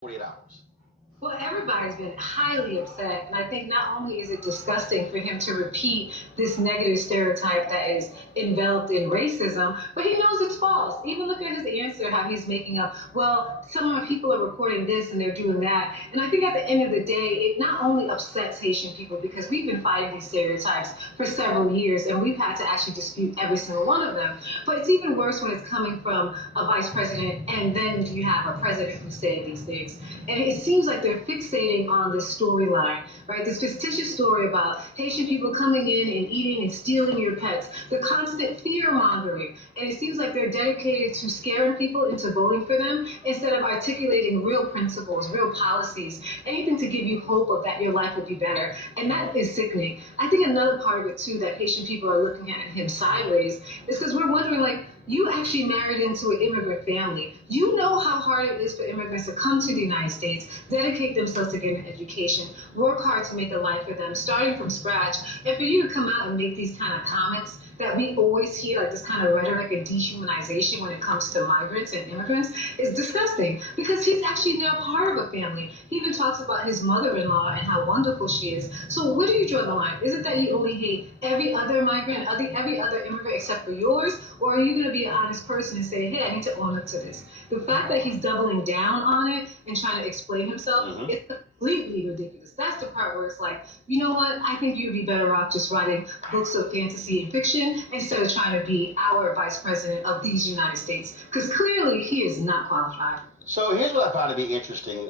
48 hours. Well, everybody's been highly upset, and I think not only is it disgusting for him to repeat this negative stereotype that is enveloped in racism, but he knows it's false. Even look at his answer, how he's making up, well, some of my people are reporting this and they're doing that. And I think at the end of the day, it not only upsets Haitian people because we've been fighting these stereotypes for several years and we've had to actually dispute every single one of them. But it's even worse when it's coming from a vice president and then you have a president who's saying these things. And it seems like they're fixating on this storyline, right? This fictitious story about Haitian people coming in and eating and stealing your pets, the constant fear mongering. And it seems like they're dedicated to scaring people into voting for them instead of articulating real principles, real policies, anything to give you hope of that your life would be better. And that is sickening. I think another part of it too that Haitian people are looking at him sideways is because we're wondering, like, you actually married into an immigrant family. You know how hard it is for immigrants to come to the United States, dedicate themselves to getting an education, work hard to make a life for them, starting from scratch. And for you to come out and make these kind of comments that we always hear, like this kind of rhetoric and dehumanization when it comes to migrants and immigrants, is disgusting because he's actually now part of a family. He even talks about his mother-in-law and how wonderful she is. So where do you draw the line? Is it that you only hate every other migrant, every other immigrant except for yours? Or are you going to be an honest person and say, hey, I need to own up to this? The fact that he's doubling down on it and trying to explain himself is completely ridiculous. That's the part where it's like, you know what? I think you'd be better off just writing books of fantasy and fiction instead of trying to be our vice president of these United States. Because clearly he is not qualified. So here's what I found to be interesting.